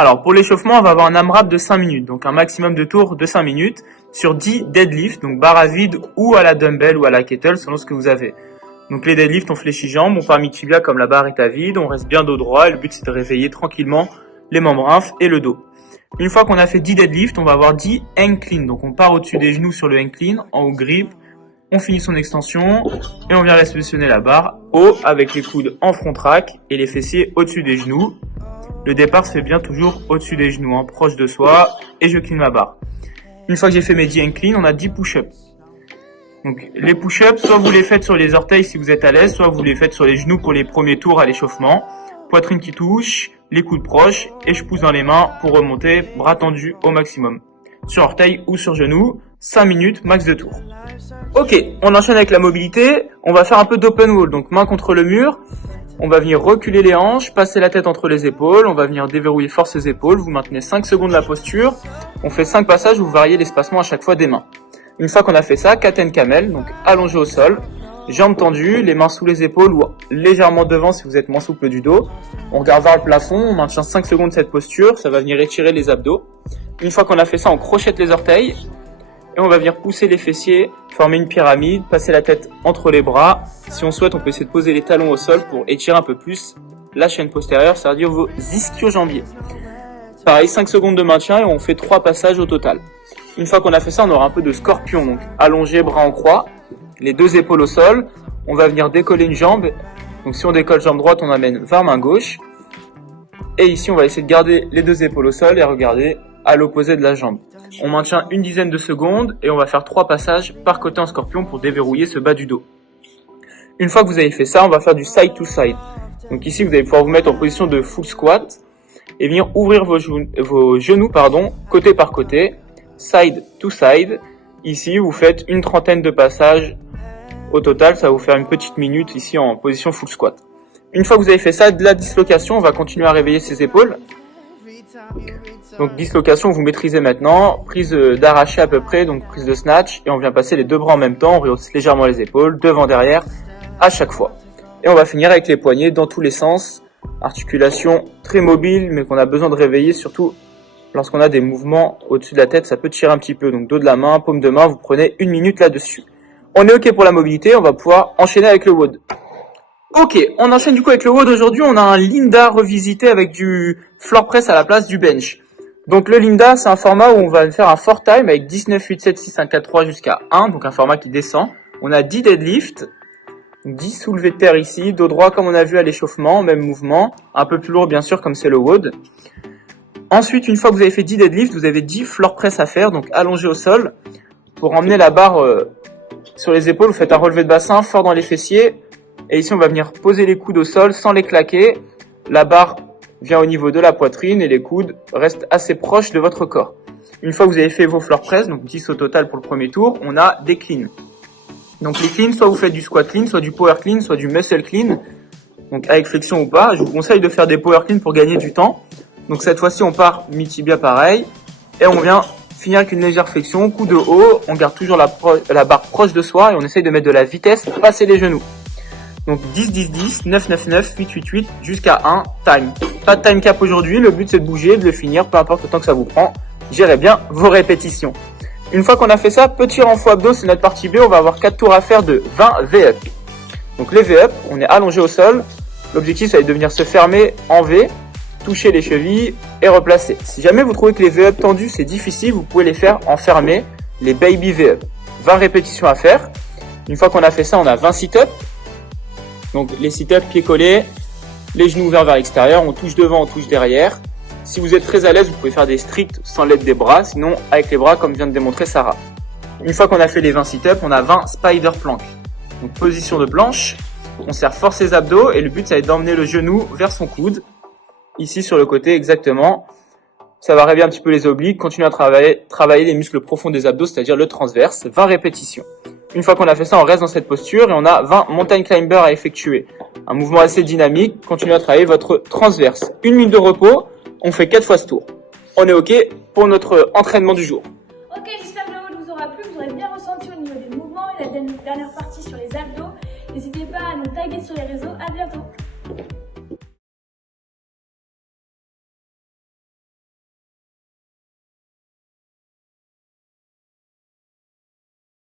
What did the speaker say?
Alors pour l'échauffement, on va avoir un AMRAP de 5 minutes, donc un maximum de tours de 5 minutes, sur 10 deadlifts, donc barre à vide ou à la dumbbell ou à la kettle, selon ce que vous avez. Donc les deadlifts, on fléchit jambes, on part mi-tibia comme la barre est à vide, on reste bien dos droit, et le but c'est de réveiller tranquillement les membres infs et le dos. Une fois qu'on a fait 10 deadlifts, on va avoir 10 hang clean, donc on part au-dessus des genoux sur le hang clean, en haut grip, on finit son extension, et on vient réceptionner la barre haut avec les coudes en front track et les fessiers au-dessus des genoux. Le départ se fait bien toujours au-dessus des genoux, hein, proche de soi, et je clean ma barre. Une fois que j'ai fait mes 10 hang clean, on a 10 push-ups. Donc les push-ups, soit vous les faites sur les orteils si vous êtes à l'aise, soit vous les faites sur les genoux pour les premiers tours à l'échauffement. Poitrine qui touche, les coudes proches, et je pousse dans les mains pour remonter, bras tendus au maximum. Sur orteil ou sur genou, 5 minutes, max de tours. Ok, on enchaîne avec la mobilité, on va faire un peu d'open wall, donc main contre le mur. On va venir reculer les hanches, passer la tête entre les épaules, on va venir déverrouiller fort ses épaules, vous maintenez 5 secondes la posture, on fait 5 passages, vous variez l'espacement à chaque fois des mains. Une fois qu'on a fait ça, cat and camel, donc allongé au sol, jambes tendues, les mains sous les épaules ou légèrement devant si vous êtes moins souple du dos. On regarde vers le plafond, on maintient 5 secondes cette posture, ça va venir étirer les abdos. Une fois qu'on a fait ça, on crochette les orteils et on va venir pousser les fessiers, former une pyramide, passer la tête entre les bras. Si on souhaite, on peut essayer de poser les talons au sol pour étirer un peu plus la chaîne postérieure, c'est-à-dire vos ischio-jambiers. Pareil, 5 secondes de maintien et on fait 3 passages au total. Une fois qu'on a fait ça, on aura un peu de scorpion, donc allongé, bras en croix, les 2 épaules au sol. On va venir décoller une jambe. Donc si on décolle jambe droite, on amène vers main gauche. Et ici, on va essayer de garder les 2 épaules au sol et regarder à l'opposé de la jambe. On maintient une dizaine de secondes et on va faire 3 passages par côté en scorpion pour déverrouiller ce bas du dos. Une fois que vous avez fait ça, on va faire du side to side. Donc ici, vous allez pouvoir vous mettre en position de full squat et venir ouvrir vos genoux, côté par côté. Side to side. Ici, vous faites une trentaine de passages au total. Ça va vous faire une petite minute ici en position full squat. Une fois que vous avez fait ça, de la dislocation, on va continuer à réveiller ses épaules. Donc dislocation, vous maîtrisez maintenant. Prise d'arraché à peu près, donc prise de snatch. Et on vient passer les 2 bras en même temps. On rehausse légèrement les épaules, devant, derrière, à chaque fois. Et on va finir avec les poignets dans tous les sens. Articulation très mobile, mais qu'on a besoin de réveiller, surtout lorsqu'on a des mouvements au-dessus de la tête, ça peut tirer un petit peu. Donc dos de la main, paume de main, vous prenez 1 minute là-dessus. On est ok pour la mobilité, on va pouvoir enchaîner avec le WOD. Ok, on enchaîne du coup avec le WOD. Aujourd'hui, on a un Linda revisité avec du floor press à la place du bench. Donc le Linda, c'est un format où on va faire un 4 time avec 19, 8, 7, 6, 5, 4, 3 jusqu'à 1, donc un format qui descend. On a 10 deadlifts, 10 soulevés de terre ici, dos droit comme on a vu à l'échauffement, même mouvement, un peu plus lourd bien sûr comme c'est le WOD. Ensuite, une fois que vous avez fait 10 deadlifts, vous avez 10 floor press à faire, donc allongé au sol. Pour emmener la barre sur les épaules, vous faites un relevé de bassin fort dans les fessiers. Et ici, on va venir poser les coudes au sol sans les claquer. La barre vient au niveau de la poitrine et les coudes restent assez proches de votre corps. Une fois que vous avez fait vos floor press, donc 10 au total pour le premier tour, on a des cleans. Donc les cleans, soit vous faites du squat clean, soit du power clean, soit du muscle clean. Donc avec flexion ou pas. Je vous conseille de faire des power clean pour gagner du temps. Donc cette fois-ci, on part mi-tibia pareil. Et on vient finir avec une légère flexion, coup de haut. On garde toujours la barre proche de soi et on essaye de mettre de la vitesse pour passer les genoux. Donc 10, 10, 10, 9, 9, 9, 8, 8, 8, jusqu'à 1 time. Pas de time cap aujourd'hui, le but c'est de bouger, de le finir, peu importe le temps que ça vous prend. Gérez bien vos répétitions. Une fois qu'on a fait ça, petit renfort abdos, c'est notre partie B, on va avoir 4 tours à faire de 20 V-up. Donc les V-up, on est allongé au sol. L'objectif, c'est de venir se fermer en V, toucher les chevilles et replacer. Si jamais vous trouvez que les V-up tendus, c'est difficile, vous pouvez les faire en fermé, les baby V-up. 20 répétitions à faire. Une fois qu'on a fait ça, on a 20 sit-up. Donc les sit-up, pieds collés, les genoux ouverts vers l'extérieur, on touche devant, on touche derrière. Si vous êtes très à l'aise, vous pouvez faire des stricts sans l'aide des bras, sinon avec les bras comme vient de démontrer Sarah. Une fois qu'on a fait les 20 sit-up, on a 20 spider plank. Donc position de planche, on serre fort ses abdos et le but ça va être d'emmener le genou vers son coude. Ici sur le côté exactement. Ça va réveiller un petit peu les obliques, continuer à travailler les muscles profonds des abdos, c'est-à-dire le transverse, 20 répétitions. Une fois qu'on a fait ça, on reste dans cette posture et on a 20 mountain climber à effectuer. Un mouvement assez dynamique, continuez à travailler votre transverse. 1 minute de repos, on fait 4 fois ce tour. On est ok pour notre entraînement du jour. Ok, j'espère que le WOD vous aura plu, vous aurez bien ressenti au niveau des mouvements et la dernière partie sur les abdos. N'hésitez pas à nous taguer sur les réseaux, à bientôt.